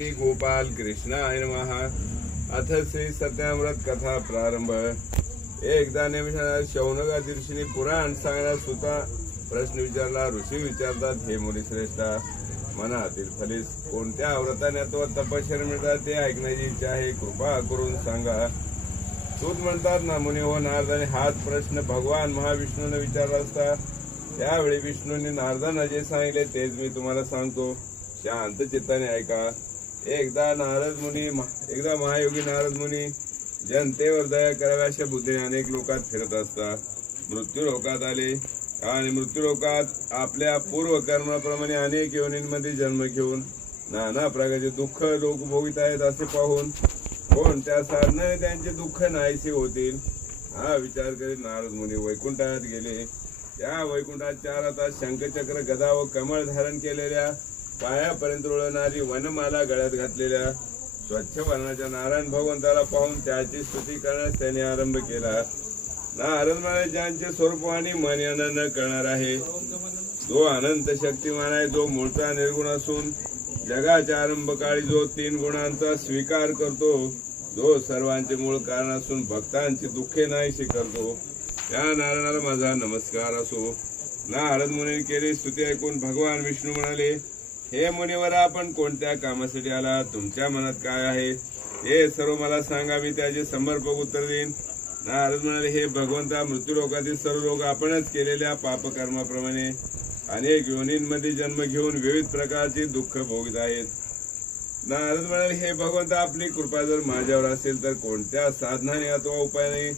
श्री गोपाल कृष्णाय नमः। अथ श्री सत्यामृत कथा प्रारंभ। एकदा नेमिषाला शौनका ऋषीने पुराण सांगण्यास सुद्धा प्रश्न विचारला। ऋषी विचारतात, हे मुनिश्रेष्ठा, मनातील फलित कोणत्या व्रताने अथवा तपश्चर्या मिळतात ते ऐकण्याची इच्छा आहे, कृपा करून सांगा। सूत म्हणतात ना मुनी हो, नारदाने हाच प्रश्न भगवान महाविष्णूने विचारला असता त्यावेळी विष्णूने नारदांना जे सांगितले तेच मी तुम्हाला सांगतो, शांत चित्ताने ऐका। एकदा महायोगी नारद मुनी जनतेवर दया कराव्या अशा बुद्धीने अनेक लोकात फिरत असतात। मृत्यू लोकात आले आणि मृत्यू लोकात आपल्या पूर्व कर्माप्रमाणे अनेक योनींमध्ये जन्म घेऊन नाना प्रकारचे दुःख लोक भोगीत आहेत असे पाहून कोणत्या साधनाने त्यांचे दुःख नाहीसे होतील हा विचार करीत नारद मुनी वैकुंठात गेले। त्या वैकुंठात 4 हातात शंखचक्र गदा व कमळ धारण केलेल्या पायापर्यंत रुळणारी वनमाला गळ्यात घातलेल्या स्वच्छ वर्णाच्या नारायण भगवंताला पाहून त्याची स्तुती करण्यास त्याने आरंभ केला। नारद म्हणाले, ज्यांचे स्वरूप आणि मन यांना न कळणार आहे, जो अनंत शक्तिमान आहे, जो मूळचा निर्गुण असून जगाच्या आरंभ काळी जो 3 गुणांचा स्वीकार करतो, जो सर्वांचे मूळ कारण असून भक्तांची दुःखे नाहीशी करतो, त्या नारायणाला माझा नमस्कार असो। नारद मुनी केली स्तुती ऐकून भगवान विष्णू म्हणाले, हे मुनिवर, आपण कोणत्या कामासाठी आला, तुमच्या मनात काय आहे हे सर्व मला सांगा, मी त्याचे समर्पक उत्तर देईन। नारद म्हणाले, हे भगवंता, मृत्यू लोकातील सर्व लोक आपणच केलेल्या पापकर्माप्रमाणे अनेक योनींमध्ये जन्म घेऊन विविध प्रकारचे दुःख भोगत आहेत। नारद म्हणाले, हे भगवंता, आपली कृपा जर माझ्यावर असेल तर कोणत्या साधनाने अथवा उपायाने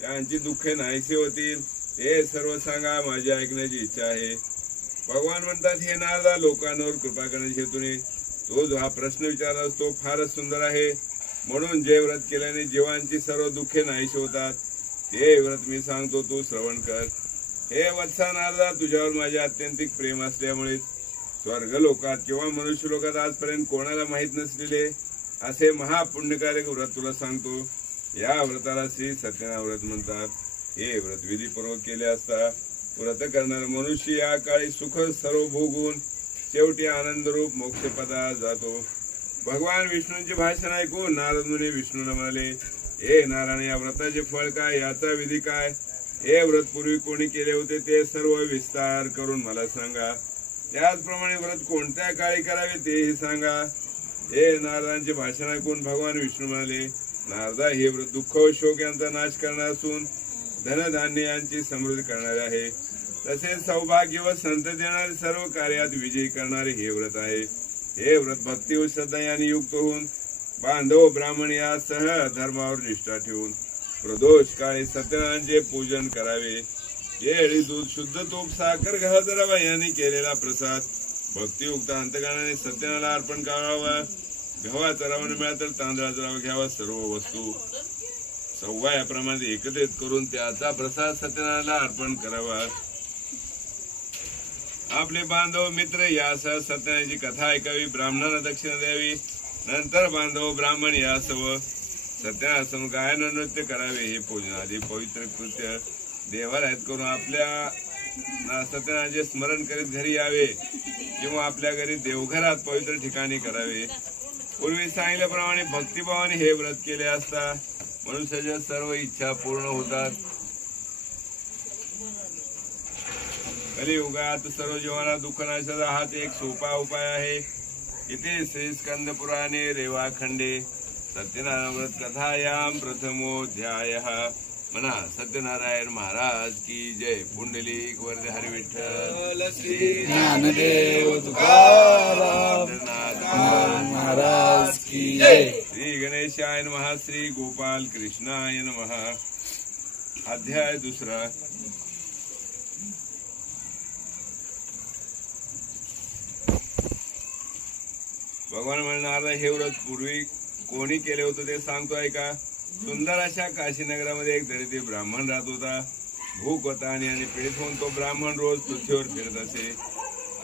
त्यांची दुःखे नाहीसे होतील हे सर्व सांगा, माझी ऐकण्याची इच्छा आहे। भगवान म्हणतात, हे नारदा, लोकांवर कृपा करण्याच्या हेतूने तो जो हा प्रश्न विचारलास तो फारच सुंदर आहे, म्हणून जे व्रत केल्याने जीवांची सर्व दुःखे नाहीशी होतात ते व्रत मी सांगतो, तू श्रवण कर। हे वत्सा नारदा, तुझ्यावर माझे अत्यंतिक प्रेम असल्यामुळे स्वर्ग लोकात किंवा मनुष्य लोकात आजपर्यंत कोणाला माहित नसलेले असे महापुण्यकारक व्रत तुला सांगतो। या व्रताला श्री सत्यनारायण व्रत म्हणतात। हे व्रत विधीपूर्वक केले असता व्रत करणारा मनुष्य या काळी सुख सर्व भोगून शेवटी आनंदरूप मोक्षपदा जातो। भगवान विष्णूंचे भाषण ऐकून नारद मुनी विष्णूला म्हणाले, हे नारायण, या व्रताचे फळ काय, याचा विधी काय, हे व्रत पूर्वी कोणी केले होते ते सर्व विस्तार करून मला सांगा। त्याचप्रमाणे व्रत कोणत्या काळी करावे तेही सांगा। हे नारदांचे भाषण ऐकून भगवान विष्णू म्हणाले, नारदा, हे व्रत दुःख व शोक यांचा नाश करणार असून धनधान्य यांची समृद्धी करणारे आहे, तसेच सौभाग्य व संतती देणारे सर्व कार्यात विजयी करणारे हे व्रत आहे। हे व्रत भक्ती व श्रद्धा यांनी युक्त होऊन बांधव ब्राह्मण यासह धर्मावर निष्ठा ठेवून प्रदोष काळी सत्यनारायणांचे पूजन करावे। केळी, दूध, शुद्ध तूप, साखर, गव्हाचा रवा यांनी केलेला प्रसाद भक्तियुक्त अंतकरणाने सत्यनारायणाला अर्पण करावा। गव्हाचा रवा न मिळाला तर तांदळाचा रवा घ्यावा। सर्व वस्तू सव्वायाप्रमाणे एकत्रित करून त्याचा प्रसाद सत्यनारायणाला अर्पण करावा। आपले बांधव मित्र यासह सत्यनारायणाची कथा ऐकावी, ब्राह्मणांना दक्षिणा द्यावी, नंतर बांधव ब्राह्मण यासह सत्यनारायणासमोर गायन नृत्य करावे। हे पूजनादी पवित्र कृत्य देवालयात करून आपल्या सत्यनारायणाचे स्मरण करीत घरी यावे किंवा आपल्या घरी देवघरात पवित्र ठिकाणी करावे। पूर्वी सांगितल्याप्रमाणे भक्तिभावाने हे व्रत केले असता मनुष्याच्या सर्व इच्छा पूर्ण होतात। कलियुगात सर्व जीवांना दुःखनाशाचा हाच एक सोपा उपाय आहे। इथे श्री स्कंद पुराणे रेवाखंडे सत्यनारायण व्रत कथायाम प्रथमोध्यायः। म्हणा सत्यनारायण महाराज की जय। पुंडलिक वरदे हरी विठ्ठल श्री ज्ञानदेव तुकाराम महाराज की जय। श्री गणेशाय नमः। श्री गोपाल कृष्णाय नमः। अध्याय 2। भगवान म्हणणार, हे व्रत पूर्वी कोणी केले होते ते सांगतो ऐका। सुंदर अशा काशी नगरामध्ये एक दरिद्री ब्राह्मण राहत होता। भूक व ताण्याने पीडित होऊन तो ब्राह्मण रोज पृथ्वीवर फिरत असे।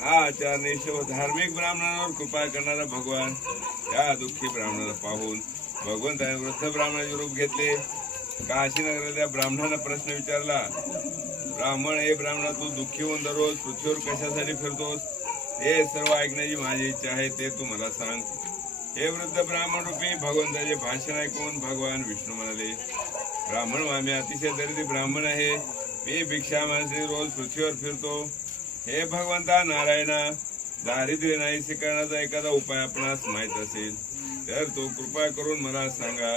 हा आचारनिष्ठ व धार्मिक ब्राह्मणांवर कृपा करणारा भगवान त्या दुःखी ब्राह्मणाला पाहून भगवंताने वृद्ध ब्राह्मणाचे रूप घेतले। काशी नगरात त्या ब्राह्मणाला प्रश्न विचारला, ब्राह्मण, हे ब्राह्मणा, तू दुःखी होऊन दररोज पृथ्वीवर कशासाठी फिरतोस? हे सर्व ऐकण्याची माझी इच्छा आहे, ते तू मला सांग। हे वृद्ध ब्राह्मण रूपी भगवंताचे भाषण ऐकून भगवान विष्णू म्हणाले, ब्राह्मण आम्ही अतिशय दरिद्री ब्राह्मण आहे, मी भिक्षा माणसे रोज पृथ्वीवर फिरतो. हे भगवंता नारायणा, दारिद्र्य नाहीसे करण्याचा एखादा उपाय आपणास माहित असेल तर तो कृपा करून मला सांगा.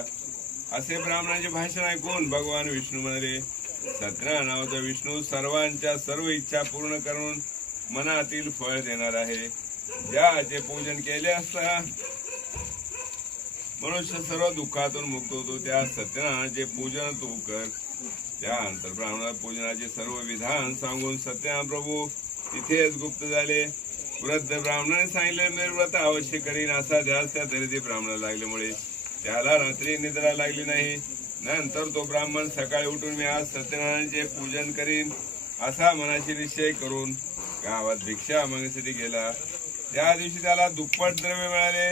असे ब्राह्मणाचे भाषण ऐकून भगवान विष्णू म्हणाले, सत्यनारायण नावाचा विष्णू सर्वांच्या सर्व इच्छा पूर्ण करून मनातील फळ देणार आहे. ज्याचे पूजन केले असता मनुष्य सर्व दुःखातून मुक्त होतो, त्या सत्यनारायणाचे पूजन तू कर. त्यानंतर ब्राह्मणा पूजनाचे सर्व विधान सांगून सत्यनारायण प्रभू तिथेच गुप्त झाले. वृद्ध ब्राह्मणाने सांगितले, मी व्रत अवश्य करीन असा ध्यास त्या दरिद्री ब्राह्मणाला लागल्यामुळे त्याला रात्री निद्रा लागली नाही. नंतर तो ब्राह्मण सकाळी उठून मी आज सत्यनारायणाचे पूजन करीन असा मनाशी निश्चय करून गावात भिक्षा मागण्यासाठी गेला. त्या दिवशी त्याला दुप्पट द्रव्य मिळाले.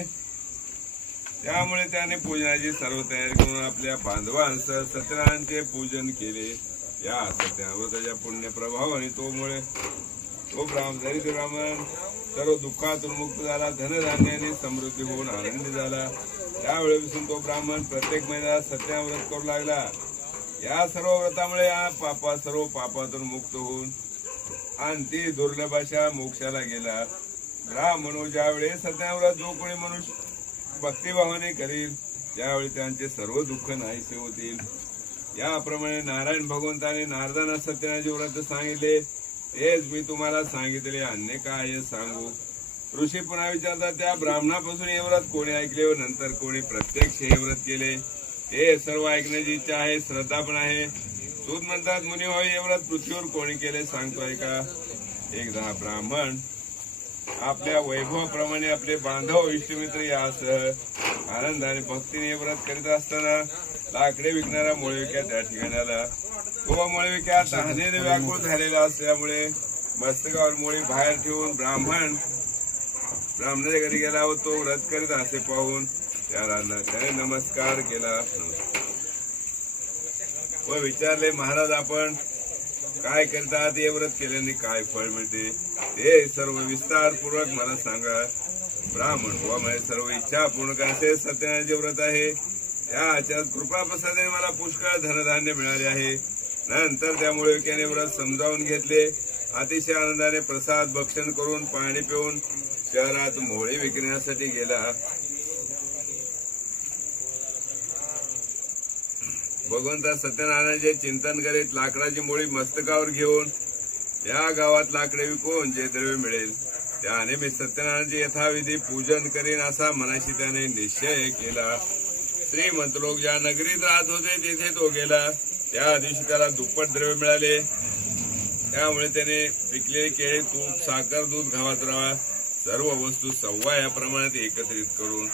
त्यामुळे त्याने पूजनाची सर्व तयारी करून आपल्या बांधवांसह सत्यनारायणाचे पूजन केले. या सत्यनारायणाच्या पुण्य प्रभावाने तो दरिद्र ब्राह्मण सर्व दुःखातून मुक्त झाला. धनधान्याने समृद्धी होऊन आनंदी झाला. त्यावेळेपासून तो ब्राह्मण प्रत्येक महिन्याला सत्यनारायण व्रत करू लागला. या सर्व व्रतामुळे सर्व पापातून मुक्त होऊन आणि ती दुर्लभ अशा मोक्षाला गेला. ब्राह्मणो ज्यावेळी सत्यनारायण व्रत जो कोणी मनुष्य भक्तिभावाने करील त्यावेळी त्यांचे सर्व दुःख नाहीसे होतील. याप्रमाणे नारायण भगवंताने नारदांना सत्यनारायणाचे व्रत सांगितले, तेच मी तुम्हाला सांगितले, अन्य काय सांगू. ऋषी पुन्हा विचारतात, त्या ब्राह्मणापासून हे व्रत कोणी ऐकले व नंतर कोणी प्रत्यक्ष हे व्रत केले, हे सर्व ऐकण्याची इच्छा आहे, श्रद्धा पण आहे. सूत म्हणतात, मुनी होय, हे व्रत पृथ्वीवर कोणी केले सांगतोय का. एकदा ब्राह्मण आपल्या वैभवाप्रमाणे आपले बांधव इष्टमित्र यासह आनंदाने भक्तीने व्रत करीत असताना लाकडे विकणारा मोळविक्या त्या ठिकाणी आला. तो मोळविक्या तहानेने व्याकुळ झालेला असल्यामुळे मस्तकावर मोळी बाहेर ठेवून ब्राह्मणाच्या घरी गेला व तो व्रत करीत असे पाहून त्याने नमस्कार केला व विचारले, महाराज आपण काय करतात, हे व्रत केल्याने काय फळ मिळते ते सर्व विस्तारपूर्वक मला सांगा. ब्राह्मण व माझी सर्व इच्छा पूर्ण करण्याचे सत्यनारायणाचे व्रत आहे. त्याच्या कृपा प्रसादाने मला पुष्कळ धनधान्य मिळाले आहे. नंतर त्यामुळे त्याने व्रत समजावून घेतले. अतिशय आनंदाने प्रसाद भक्षण करून पाणी पिऊन शहरात मोळी विकण्यासाठी गेला. भगवंता सत्यनारायणाचे चिंतन करीत लाकडाची मोळी मस्तकावर घेऊन या गावात लाकडे विकून जे द्रव्य मिळेल त्याने मी सत्यनारायणाचे यथाविधी पूजन करीन असा मनाशी त्याने निश्चय केला. श्रीमंत लोक ज्या नगरीत राहत होते तिथे तो गेला. त्या दिवशी त्याला दुप्पट द्रव्य मिळाले. त्यामुळे त्याने विकलेले केळी, तूप, साखर, दूध, घावात रवा सर्व वस्तू सव्वा या प्रमाणात एकत्रित करून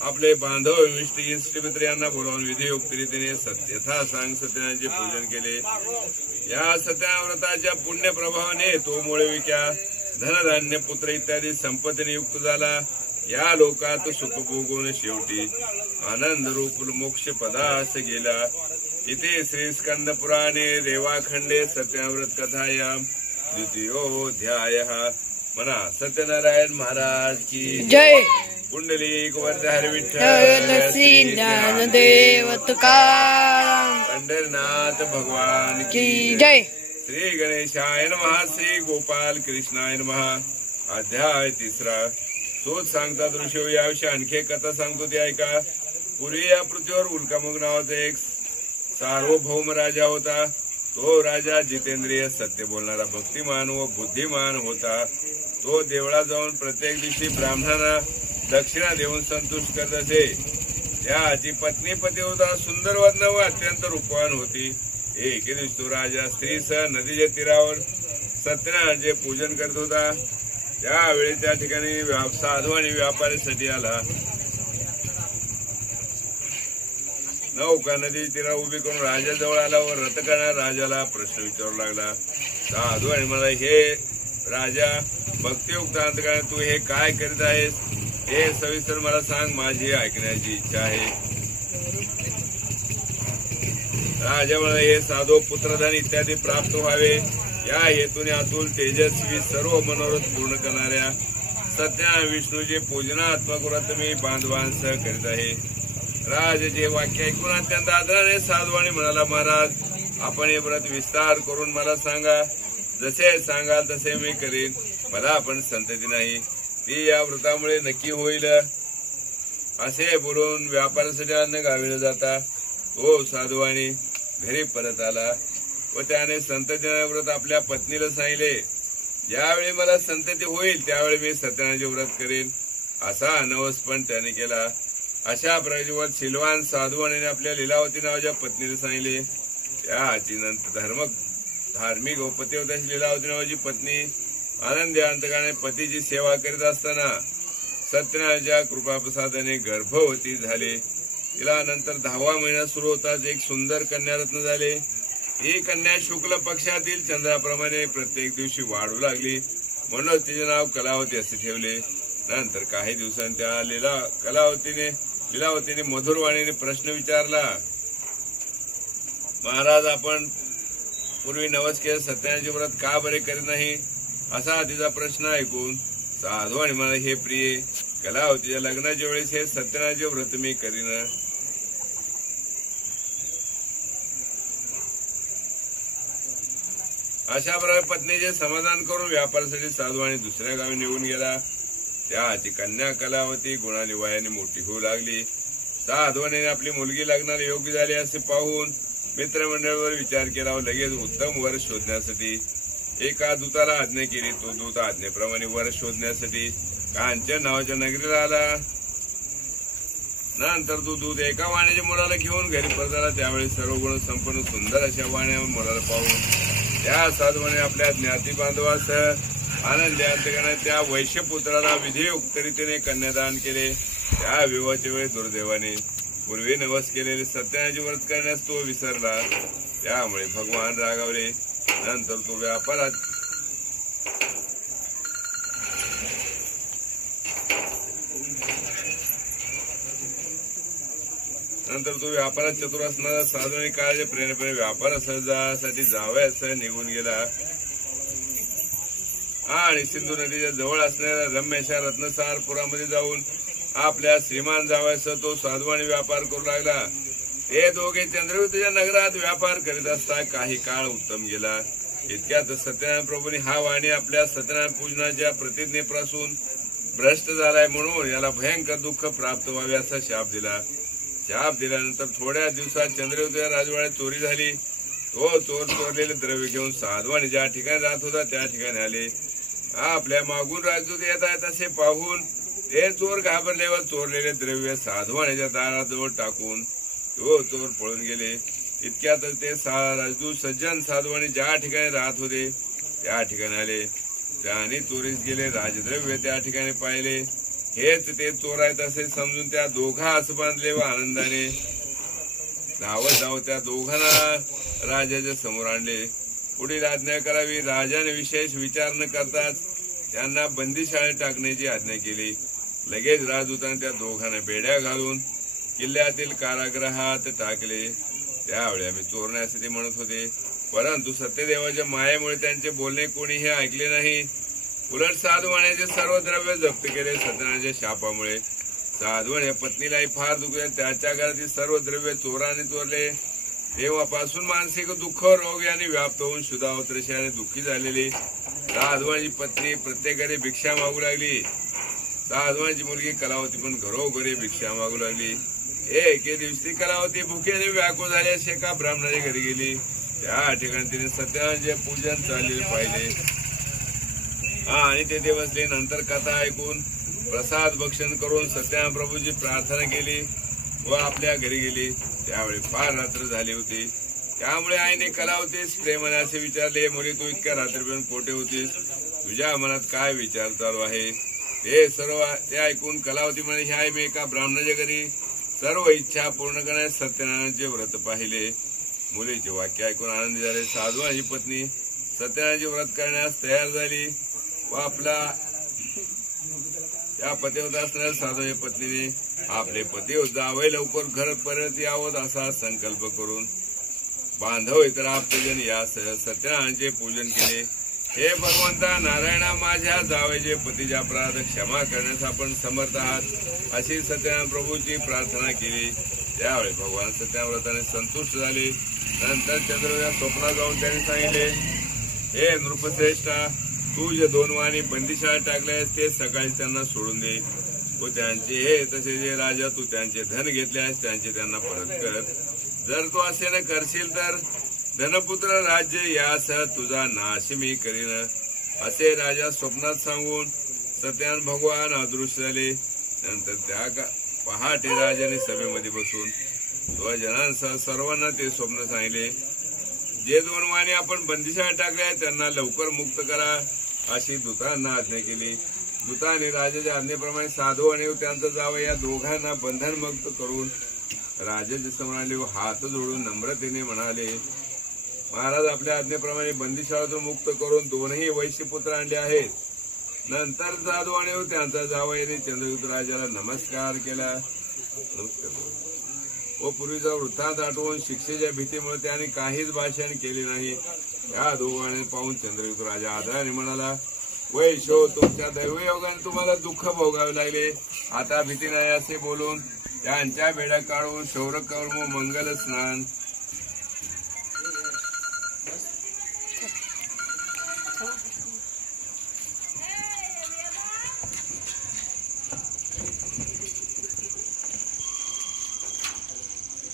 आपले बांधव इष्टमित्र यांना बोलावून विधियुक्त रीतीने यथा सांग सत्यनारायणाचे पूजन केले. या सत्यनारायण व्रताच्या पुण्य प्रभावाने तो मोळविक्या धनधान्य, पुत्र इत्यादी संपत्तीने युक्त झाला. या लोकात सुख भोगून शेवटी आनंद रूप मोक्ष पदास गेला. इथे श्री स्कंद पुराणे रेवाखंडे सत्यनारायण कथायाम द्वितीयोऽध्यायः. म्हणा सत्यनारायण महाराज की जय. पुंडलिक वरदाहरी विठ्ठल श्री ज्ञानदेव तुकाराम पंढरनाथ भगवान की जय. श्री गणेशाय नमः. श्री गोपाल कृष्णाय नमः. अध्याय 3. सोच सांगतात ऋषी. याविषयी आणखी एक कथा सांगतो ती ऐका. पूर्वी या पृथ्वीवर उल्कामुख नावाचा एक सार्वभौम राजा होता. तो राजा जितेंद्रिय, सत्य बोलणारा, भक्तिमान व बुद्धिमान होता. तो देवळात जाऊन प्रत्येक दिवशी ब्राह्मणांना दक्षिणा देऊन संतुष्ट करत असे. त्याची पत्नी पतिव्रता, सुंदर वदन व अत्यंत रूपवान होती. एके दिवशी तो राजा स्त्रीसह नदीच्या तीरावर सत्यनारायणाचे पूजन करत होता. त्यावेळी त्या ठिकाणी साधू आणि व्यापाऱ्यासाठी आला. नौका नदीच्या तीरावर उभी करून राजाजवळ आला व रथ करणाऱ्या राजाला प्रश्न विचारू लागला. साधू आणि मला, हे राजा भक्तियुक्त अंतकाळ, तू हे काय करीत आहेस हे सविस्तर मला सांग, माझी ऐकण्याची इच्छा आहे. राजा म्हणाला, हे साधो पुत्रधन इत्यादी प्राप्त व्हावे या हेतूने अतुल तेजस्वी सर्व मनोरथ पूर्ण करणाऱ्या सत्यनारायण विष्णूचे पूजनात्मक व्रत मी बांधवांसह करीत आहे. राजाचे वाक्य ऐकून अत्यंत आदराने साधवाने म्हणाला, महाराज आपण हे व्रत विस्तार करून मला सांगा. जसे सांगाल तसे मी करीन. मला पण संतती नाही, ती या व्रतामुळे नक्की होईल. असे बोलून व्यापारासाठी अन्न गाविलं जाता तो साधवानी घरी परत आला व त्याने संततीचे व्रत आपल्या पत्नीला सांगितले. ज्यावेळी मला संतती होईल त्यावेळी मी सत्यनारायणाचे व्रत करेन असा नवस पण त्याने केला. अशा प्रकारे सिलवान साधवाने आपल्या लीलावती नावाच्या पत्नीला सांगितले. त्याची नंतर धार्मिक व पतिव्रताची लीलावती नावाची पत्नी आनंदी अंतकाने पतीची सेवा करीत असताना सत्यनारायणाच्या कृपाप्रसादाने गर्भवती झाले. तिला नंतर 10वा महिना सुरू होताच एक सुंदर कन्यारत्न झाले. ही कन्या शुक्ल पक्षातील चंद्राप्रमाणे प्रत्येक दिवशी वाढू लागली, म्हणून तिचे नाव कलावती असे ठेवले. नंतर काही दिवसांनी त्या लीलावतीने मधुरवाणीने प्रश्न विचारला, महाराज आपण पूर्वी नवस केले सत्यनारायणाचे व्रत का बरे करीत नाही असा तिचा प्रश्न ऐकून साधू आणि मला, हे प्रिय कलावतीच्या लग्नाच्या वेळेस हे सत्यनारायणाचे व्रत मी करीन. अशा प्रकारे पत्नीचे समाधान करून व्यापारासाठी साधू आणि दुसऱ्या गावी निघून गेला. त्याची कन्या कलावती गुणाने वयाने मोठी होऊ लागली. साधवाने आपली मुलगी लग्नाला योग्य झाली असे पाहून मित्रमंडळावर विचार केला व लगेच उत्तम वर शोधण्यासाठी एका दूताला आज्ञा केली. तो दूत आज्ञेप्रमाणे वर शोधण्यासाठी कांचन नावाच्या नगरीला आला. नंतर तो दूत एका वाण्याच्या मुलाला घेऊन घरी परत आला. त्यावेळी सर्व गुण संपन्न सुंदर अशा वाण्या मुलाला पाहून त्या साधवाने आपल्या ज्ञाती बांधवासह आनंदी अंतकाने त्या वैश्यपुत्राला विधियुक्त रीतीने कन्यादान केले. त्या विवाहाच्या वेळी दुर्दैवाने पूर्वी नवस केलेले सत्यनारायणाचे व्रत करण्यास तो विसरला. त्यामुळे भगवान रागावले. नंतर तो व्यापारात चतुर असणारा साधूने काळाच्या प्रेरणेपणे व्यापारासाठी जावयासह निघून गेला आणि सिंधू नदीच्या जवळ असणाऱ्या रम्य अशा रत्नसारपुरामध्ये जाऊन आपल्या श्रीमान जावयासह तो साधवाने व्यापार करू लागला. हे दोघे चंद्रवतीच्या नगरात व्यापार करीत असता काही काळ उत्तम गेला. इतक्यात सत्यनारायण प्रभूंनी हा वाणी आपल्या सत्यनारायण पूजनाच्या प्रतिज्ञेपासून भ्रष्ट झालाय म्हणून याला भयंकर दुःख प्राप्त व्हावे असा शाप दिला. शाप दिल्यानंतर थोड्या दिवसात चंद्रवतीच्या राजवाड्यात चोरी झाली. तो चोर चोरलेले द्रव्य घेऊन साधवाने ज्या ठिकाणी राहत होता त्या ठिकाणी आले. आपल्या मागून राजदूत येत आहेत असे पाहून ते चोर घाबरले व चोरलेले द्रव्य साधवाण्याच्या दाराजवळ टाकून तो चोर पळून गेले. इतक्यातच ते राजदूत सज्जन साधवाने ज्या ठिकाणी राहत होते त्या ठिकाणी आले. त्याने चोरीस गेले राजद्रव्य त्या ठिकाणी पाहिले. हेच ते चोर आहेत असे समजून त्या दोघांस बांधले व आनंदाने धावत धावत त्या दोघांना राजाच्या समोर आणले. पुढील आज्ञा करावी. राजाने विशेष विचार न करताच त्यांना बंदीशाळेत टाकण्याची आज्ञा केली. लगेच राजदूताने त्या दोघांना बेड्या घालून किल्ल्यातील कारागृहात टाकले. त्यावेळी आम्ही चोरण्यासाठी म्हणत होते, परंतु सत्यदेवाच्या मायेमुळे त्यांचे बोलणे कोणीही ऐकले नाही. उलट साधवाण्याचे सर्व द्रव्य जप्त केले. सत्यनारायणाच्या शापामुळे साधवाने पत्नीलाही फार दुखले. त्याच्या घरातील सर्व द्रव्य चोराने चोरले. तेव्हापासून मानसिक दुःख रोग याने व्याप्त होऊन शुद्धावत्रशाने दुःखी झालेली साधवाची पत्नी प्रत्येक घरी भिक्षा मागू लागली. साधवाची मुलगी कलावती पण घरोघरी भिक्षा मागू लागली. एके दिवशी कलावती भुकेने व्याकुळ झाली असे एका ब्राह्मणाच्या घरी गेली. त्या ठिकाणी तिने सत्यनारायणाचे पूजन चाललेले पाहिले आणि तेथे बसले. नंतर कथा ऐकून प्रसाद भक्षण करून सत्यनारायण प्रभूची प्रार्थना केली व आपल्या घरी गेली. त्यावेळी फार रात्र झाली होती. त्यामुळे आईने कलावतीस प्रेमाने असे विचारले, मुली तू इतक्या रात्रीपर्यंत कोठे होतीस? तुझ्या मनात काय विचार चालू आहे? ते ऐकून कलावती म्हणे, ह्या मी एका ब्राह्मणाच्या घरी सर्व इच्छा पूर्ण करण्यास सत्यनारायणाचे व्रत पाहिले. मुलीचे वाक्य ऐकून आनंदी झाले. साधवाची पत्नी सत्यनारायणाचे व्रत करण्यास तयार झाली व आपला या पतिव्रत असणाऱ्या साधवाच्या पत्नीने आपले पती जावई लवकर घर परत यावं असा संकल्प करून बांधव इतर आप्तजन यासह सत्यनारायणाचे पूजन केले. हे भगवंता नारायणा, माझ्या जावयाचे पतीच्या अपराध क्षमा करण्यास आपण समर्थ आहात अशी सत्यनारायण प्रभूची प्रार्थना केली. त्यावेळी भगवान सत्यनारायण व्रताने संतुष्ट झाले. नंतर चंद्रोदया स्वप्नात जाऊन त्यांनी सांगितले, हे नृपश्रेष्ठा, तू जे 2 वाणी बंदिशाळेत टाकले ते सकाळी त्यांना सोडून दे. व त्यांचे हे तसे जे राजा तू त्यांचे धन घेतले आहेस त्यांचे त्यांना परत कर. जर तू असे न करशील तर धनपुत्र राज्य यासह तुझा नाश मी करीन असे राजा स्वप्नात सांगून सत्यनारायण भगवान अदृश्य झाले. नंतर त्या पहाटे राजाने सभेमध्ये बसून स्वजनांसह सर्वांना ते स्वप्न सांगितले. जे 2 वाणी आपण बंदिशाळेत टाकले आहेत त्यांना लवकर मुक्त करा अशी दूतांना आज्ञा केली. दूताने राजाच्या आज्ञेप्रमाणे साधू आणि त्यांचा जावई या दोघांना बंधनमुक्त करून राजाच्या समोर आले व हात जोडून नम्रतेने म्हणाले, महाराज, आपल्या आज्ञेप्रमाणे बंदिशाळातून मुक्त करून 2ही वैश्यपुत्र आणले आहेत. नंतर साधू आणि त्यांचा जावईने चंद्रयुक्त राजाला नमस्कार केला व पूर्वीचा वृत्तांत आठवून शिक्षेच्या भीतीमुळे त्याने काहीच भाषण केले नाही. या दोघांनी पाहून चंद्रयुक्त राजा आदराने म्हणाला, वैश्यो, तुमच्या दैवयोगाने तुम्हाला दुःख भोगावे लागले. आता भीती नाही असे बोलून त्यांच्या बेड्या काढून शौरकर्म मंगल स्नान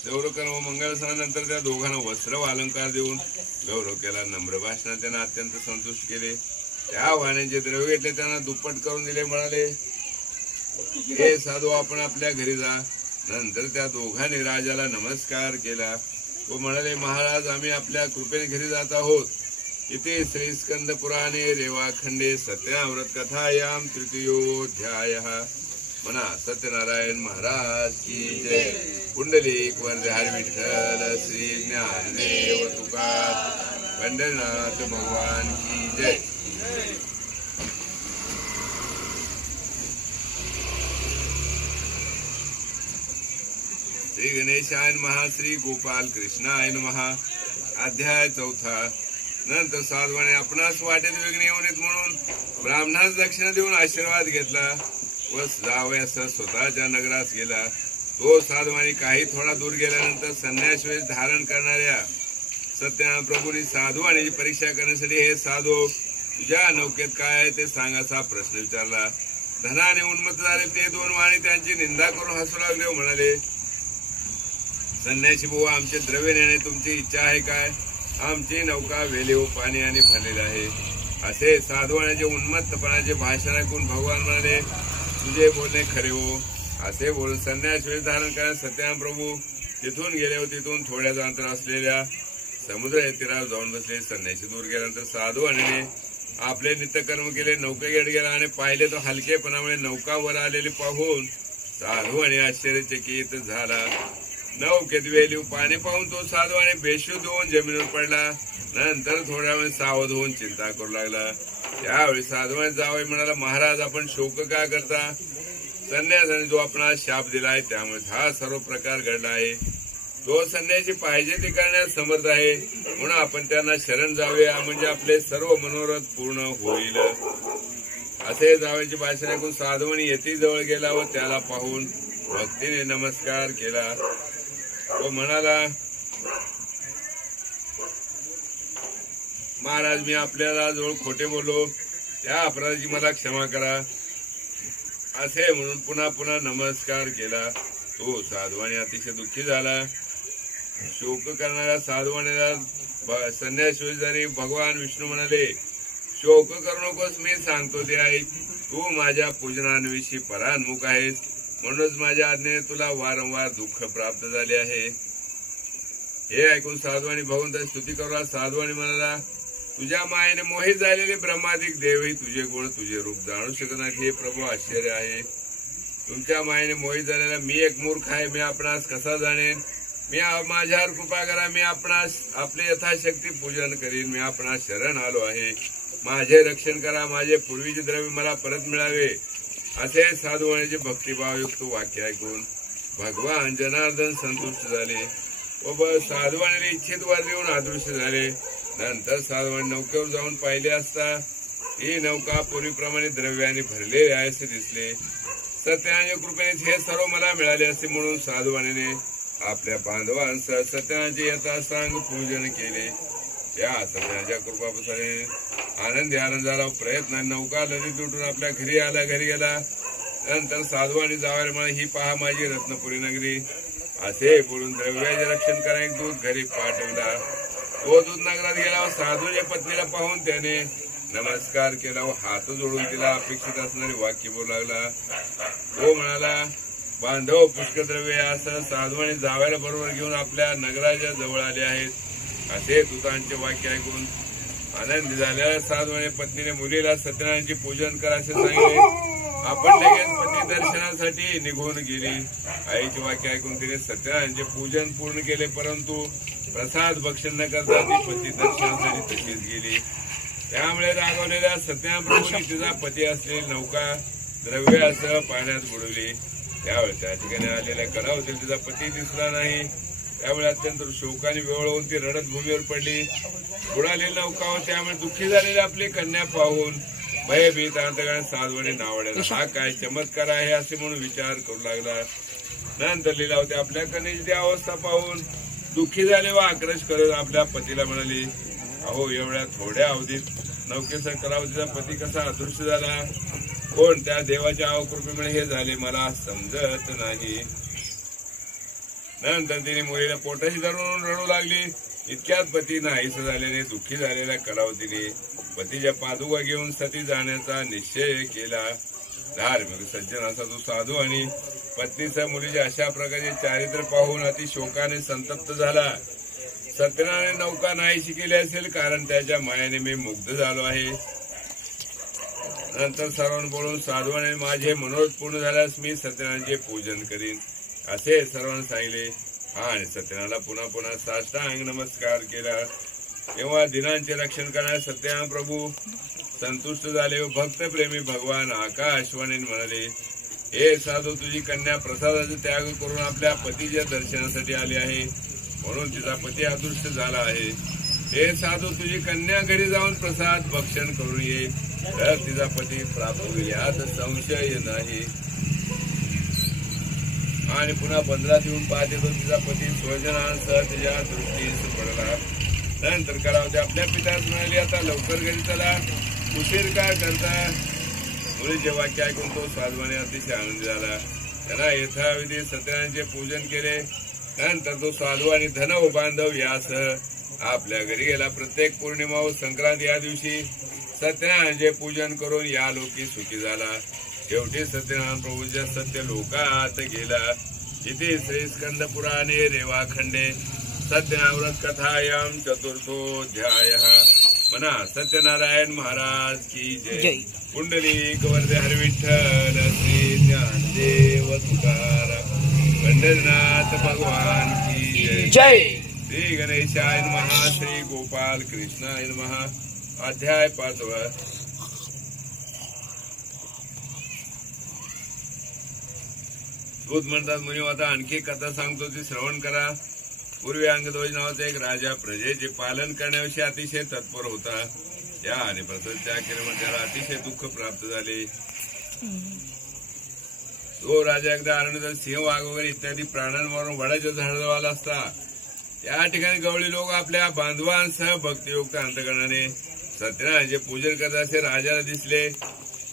शौरकर्म मंगल स्नानानंतर त्या दोघांना वस्त्र व अलंकार देऊन गौरव केला. नम्र भाषणात त्यांना अत्यंत संतुष्ट केले. त्या वाहनांचे द्रव्य घेतले, त्यांना दुप्पट करून दिले. म्हणाले, हे साधू, आपण आपल्या घरी जा. नंतर त्या दोघांनी राजाला नमस्कार केला व म्हणाले, महाराज, आम्ही आपल्या कृपेने घरी जात आहोत. इथे श्री स्कंद पुराणे रेवाखंडे सत्यनारायण कथायाम तृतीयोध्यायः. म्हणा सत्यनारायण महाराज की जय. पुंडलिक वरदार विठ्ठल श्री ज्ञानदेव तुकार पंढरनाथ भगवान की जय. श्री गणेशाय नमः. श्री गोपाल कृष्णाय नमः. अध्याय 4. नंतर साधवाने आपणास वाटेत विघ्न येऊ नयेत म्हणून ब्राह्मणास दक्षिणा देऊन आशीर्वाद घेतला व जावयासह स्वतःच्या नगरास गेला. तो साधवाने काही थोडा दूर गेल्यानंतर संन्यास वेश धारण करणाऱ्या सत्यनारायण प्रभूंनी साधवानीची परीक्षा करण्यासाठी, हे साधू, तुझ्या नौकेत काय आहे ते सांग असा प्रश्न विचारला. धनाने उन्मत्त झाले ते 2 वाणी त्यांची निंदा करून हसू लागले व म्हणाले, संन्यासी बुवा, आमचे द्रव्य नेणे तुमची इच्छा आहे काय? आमची नौका वेली व पाण्याने भरलेली आहे. असे साधवाण्याचे उन्मत्तपणाचे भाषण ऐकून भगवान म्हणाले, तुझे बोलणे खरे हो. असे बोलून संन्यास वेश धारण करण्यास सत्यनारायण प्रभू तिथून गेले व तिथून थोड्याच अंतर असलेल्या समुद्र तीरावर जाऊन बसले. संन्यासी दूर गेल्यानंतर साधवाने आपले नित्यकर्म केले. नौकेकडे गेला आणि पाहिले तो हलकेपणामुळे नौका वर आलेली पाहून साधवाने आश्चर्यचकित झाला. नौकेत वेली पाणी पाहून तो साधवाने बेशुद्ध होऊन जमिनीवर पडला. नंतर थोड्या वेळ सावध होऊन चिंता करू लागला. त्यावेळी साधवाने जावई म्हणाला, महाराज, आपण शोक का करता? संन्यासाने जो आपणास शाप दिलाय त्यामुळे हा सर्व प्रकार घडला आहे. तो संन्यासी पाहिजे ते करण्यास समर्थ आहे, म्हणून आपण त्यांना शरण जाऊया, म्हणजे आपले सर्व मनोरथ पूर्ण होईल. असे जावयाचे भाषण ऐकून साधवाने यती जवळ गेला व त्याला पाहून भक्तीने नमस्कार केला व म्हणाला, महाराज, मी आपल्याला जवळ खोटे बोललो, त्या अपराधाची मला क्षमा करा. असे म्हणून पुन्हा पुन्हा नमस्कार केला. तो साधवाने अतिशय दुःखी झाला. शोक करणाऱ्या साधवानेला संन्यासवेशाने भगवान विष्णू म्हणाले, शोक करू नकोस, मी सांगतो ते ऐक. तू माझ्या पूजनाविषयी परान्मुख आहेस, म्हणूनच माझ्या आज्ञेने तुला वारंवार दुःख प्राप्त झाले आहे. हे ऐकून साधवाने भगवंताची स्तुती करू. साधवाने म्हणाला, तुझ्या मायेने मोहित झालेले ब्रह्मादिक देवही तुझे गुण, तुझे रूप जाणू शकत नाही. हे प्रभू, आश्चर्य आहे. तुमच्या मायेने मोहित झालेला मी एक मूर्ख आहे. मी आपणास कसा जाणेन? मी माझ्यावर कृपा करा. मी आपणास आपले यथाशक्ती पूजन करीन. मी आपणास शरण आलो आहे. माझे रक्षण करा. माझे पूर्वीचे द्रव्य मला परत मिळावे. असे साधवानेचे भक्तिभावयुक्त वाक्य ऐकून भगवान जनार्दन संतुष्ट झाले व साधवाने इच्छित वर देऊन अदृश्य झाले. नंतर साधवाने नौकेवर जाऊन पाहिले असता ही नौका पूर्वीप्रमाणे द्रव्याने भरलेली आहे असे दिसले. सत्यनारायणच्या कृपेने हे सर्व मला मिळाले असे म्हणून साधवाने आपल्या बांधवांसह सत्यनारायणाचे यथासांग पूजन केले. या सत्यनारायणाच्या कृपाप्रसादाने आनंदी आनंद झाला. प्रयत्न नौका नदीत उठून आपल्या घरी गेला. नंतर साधवाने जावायला मला ही पहा माझी रत्नपुरी नगरी असे बोलून द्रव्याचे रक्षण करा एक दूत घरी पाठवला. तो दूत नगरात गेला व साधूच्या पत्नीला पाहून त्याने नमस्कार केला व हात जोडून तिला अपेक्षित असणारे वाक्य बोलू लागला. तो म्हणाला, बांधव पुष्कळ द्रव्य असं साधवाने जावायला बरोबर घेऊन आपल्या नगराच्या जवळ आले आहेत असे दूतांचे वाक्य ऐकून आनंदी झालेल्या साधवाने पत्नीने मुलीला सत्यनारायणाचे पूजन करा असे सांगितले. आपण लगेच पती दर्शनासाठी निघून गेली. आईचे वाक्य ऐकून तिने सत्यनारायणाचे पूजन पूर्ण केले, परंतु प्रसाद भक्षण न करता ती पती दर्शनासाठी तशीच गेली. त्यामुळे रागवलेल्या सत्यनारायण प्रभूंनी तिचा पती असलेली नौका द्रव्यासह पाण्यात बुडवली. त्यावेळी त्या ठिकाणी आलेल्या कलावतील तिचा पती दिसला नाही. त्यामुळे अत्यंत शोकाने वेळ होऊन ती रडत भूमीवर पडली. बुडालेली नौका व त्यामुळे दुःखी झालेली आपली कन्या पाहून भयभीत अंतकाळात साधवाने नावडला. हा काय चमत्कार आहे असे म्हणून विचार करू लागला. नंतर लीलावती आपल्या कन्येची अवस्था पाहून दुःखी झाले व आक्रोश करत आपल्या पतीला म्हणाली, अहो एवढ्या थोड्या अवधीत नौकेसह कलावतीचा पती कसा अदृश्य झाला? कोण त्या देवाच्या अवकृपेमुळे हे झाले मला समजत नाही. नंतर तिने मुलीला पोटाशी धरून रडू लागली. इतक्यात पती नाहीस झाल्याने दुःखी झालेल्या कलावतीने पतीच्या पादुका घेऊन सती जाण्याचा निश्चय केला. धार्मिक सज्जन असा तो साधू आणि पत्नीसह मुलीच्या अशा प्रकारचे चारित्र्य पाहून अति शोकाने संतप्त झाला. सत्यनारायण नौका नाहीशी केली असेल, कारण त्याच्या मायाने मी मुग्ध झालो आहे. नंतर सर्वांना बोलून साधवाने माझे मनोरथ पूर्ण झाल्यास मी सत्यनारायणाचे पूजन करीन असे सर्वांना सांगितले. आणि सत्यनारायणाला पुन्हा पुन्हा साष्टांग नमस्कार केला. तेव्हा दिनांचे रक्षण करणारे सत्यनारायण प्रभू संतुष्ट झाले व भक्तप्रेमी भगवान आकाशवाणीने म्हणाले, हे साधू तुझी कन्या प्रसादाचा त्याग करून आपल्या पतीच्या दर्शनासाठी आली आहे, म्हणून तिचा पती अदृश्य झाला आहे. हे साधू तुझी कन्या घरी जाऊन प्रसाद भक्षण करून ये, तर तिचा पती प्राप्त होईल यात संशय नाही. आणि पुन्हा बंदरात येऊन पाहते तो तिचा पती स्वजनांसह तिच्या दृष्टीस पडला. नंतर करावते आपल्या पित्यास म्हणाले, आता लवकर घरी चला, उशीर का करता? मुलीचे वाक्य ऐकून तो साधवाने अतिशय आनंदी झाला. त्यांना यथाविधी सत्यनारायणाचे पूजन केले. नंतर तो साधू आणि धन व बांधव यासह आपल्या घरी गेला. प्रत्येक पौर्णिमा व संक्रांत या दिवशी सत्यनारायणाचे पूजन करून या लोकी सुखी झाला. शेवटी सत्यनारायण प्रभूच्या सत्य लोकात गेला. इथे श्री स्कंद पुराणे रेवाखंडे सत्यनारायण कथायाम चतुर्थोऽध्याय. म्हणा सत्यनारायण महाराज की जय. पुंडलिक वरदे हरी विठ्ठल श्री ज्ञानदेव तुकाराम पंढरीनाथ भगवान की जय. श्री गणेशाय नमः. श्री गोपाल कृष्णाय नमः. अध्याय 5. दूत म्हणतात, मुनी आता आणखी कथा सांगतो ती श्रवण करा. पूर्वी अंगध्वज नावाचा एक राजा प्रजेचे पालन करण्याविषयी अतिशय तत्पर होता. त्या आणि प्रसाद त्याग केल्यामुळे त्याला अतिशय दुःख प्राप्त झाले. तो राजा एकदा अरण्यात सिंह वाघ वगैरे इत्यादी प्राण्यांवरून वडाच्या झाडाजवळ आला असता. त्या ठिकाणी गवळी लोक आपल्या बांधवांसह भक्तियुक्त अंतकरणाने सत्यनारायणाचे पूजन करत असे राजाला दिसले.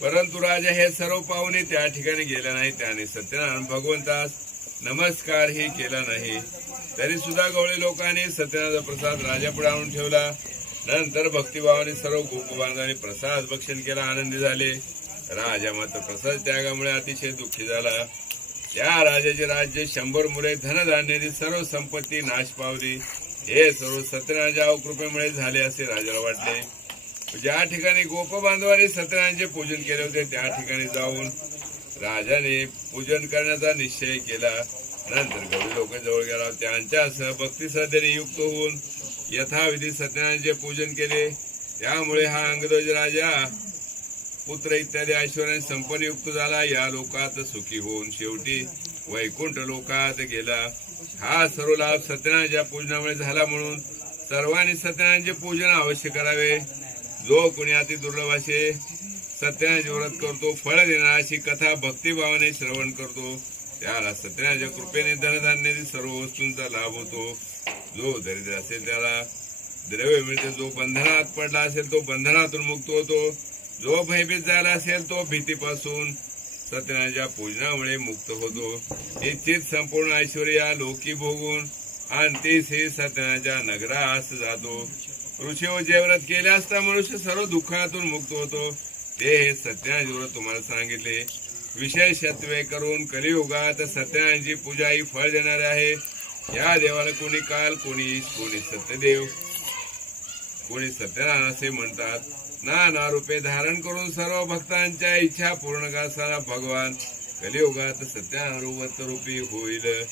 परंतु राजा हे सर्व पाहुणे त्या ठिकाणी गेला नाही. त्याने सत्यनारायण भगवंतास नमस्कारही केला नाही. तरी सुद्धा गवळी लोकांनी सत्यनारायणाचा प्रसाद राजापुढे आणून ठेवला. नंतर भक्तिभावाने सर्व गोपबांधवांनी प्रसाद भक्षण केला, आनंदी झाले. राजा मात्र प्रसाद त्यागामुळे अतिशय दुःखी झाला. त्या राजाचे राज्य 100 मुले धनधान्याची सर्व संपत्ती नाश पावली. हे सर्व सत्यनारायणाच्या कृपेमुळे झाले असे राजाला वाटले. ज्या ठिकाणी गोपबांधवांनी सत्यनारायणाचे पूजन केले होते त्या ठिकाणी जाऊन राजाने पूजन करण्याचा निश्चय केला. नंतर गवळी लोक जवळ गेला. त्यांच्यासह भक्ती श्रद्धेने युक्त होऊन यथाविधी सत्यनारायणाचे पूजन केले. त्यामुळे हा अंगध्वज राजा पुत्र इत्यादी ऐश्वर्याने संपन्न युक्त झाला. या लोकात सुखी होऊन शेवटी वैकुंठ लोकात गेला. हा सर्व लाभ सत्यनारायणाच्या पूजनामुळे झाला म्हणून सर्वांनी सत्यनारायणाचे पूजन अवश्य करावे. जो कोणी अति दुर्लभ असे सत्यनारायणाचे व्रत करतो, फळ देणार अशी कथा भक्तिभावाने श्रवण करतो, त्याला सत्यनारायणाच्या कृपेने धनधान्यातील सर्व वस्तूंचा लाभ होतो. जो दरिद्र असेल त्याला द्रव्य मिळते, जो बंधनात पडला असेल तो बंधनातून मुक्त होतो, जो भयभीत झाला असेल तो भीतीपासून सत्यनारायणाच्या पूजनामुळे मुक्त होतो. इच्छित संपूर्ण ऐश्वर्या लोकी भोगून अंतीस हे सत्यनारायणाच्या नगरास जातो. ऋषी जे व्रत केले असता मनुष्य सर्व दुःखातून मुक्त होतो, ते हे सत्यनारायणाचे व्रत तुम्हाला सांगितले. विशेषत्वे करून कलियुगात सत्यनारायणाची पूजा ही फळ देणारे आहे. या देवाला कोणी काल, कोणी ईश, कोणी सत्यदेव, कोणी सत्यनारायण असे म्हणतात. नाना रूपे धारण करून सर्व भक्तांच्या इच्छा पूर्ण करणारा भगवान कलियुगात सत्यनारायण रूपी होईल.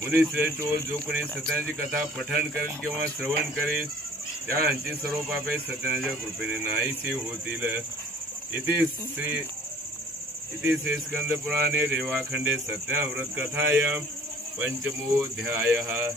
मुनी श्रेष्ठ जो कोणी सत्यनारायणाची कथा पठण करेल किंवा श्रवण करेल त्यांची सर्व पापे सत्यनारायणाच्या कृपेने नाहीशी होतील. इति श्री स्कंद पुराणे रेवाखंडे सत्यनारायण व्रत कथायां पंचमोऽध्यायः.